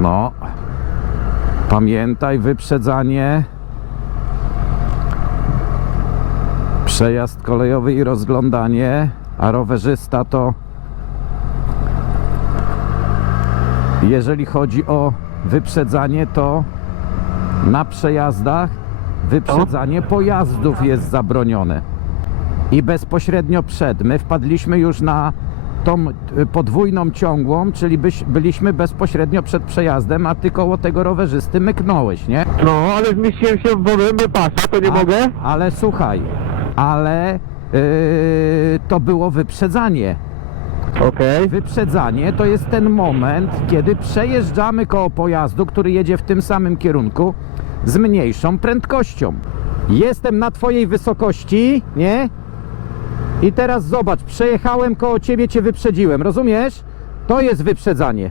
No. Pamiętaj, wyprzedzanie. Przejazd kolejowy i rozglądanie, a rowerzysta to jeżeli chodzi o wyprzedzanie, to na przejazdach wyprzedzanie pojazdów jest zabronione. I bezpośrednio przed. My wpadliśmy już na tą y, podwójną ciągłą, czyli byś, byliśmy bezpośrednio przed przejazdem, a ty koło tego rowerzysty myknąłeś, nie? No, ale zmieściłem się w obrębie pasa, to nie A- mogę? Ale słuchaj, ale yy, to było wyprzedzanie. Okej. Wyprzedzanie to jest ten moment, kiedy przejeżdżamy koło pojazdu, który jedzie w tym samym kierunku z mniejszą prędkością. Jestem na twojej wysokości, nie? I teraz zobacz, przejechałem koło ciebie, cię wyprzedziłem, rozumiesz? To jest wyprzedzanie.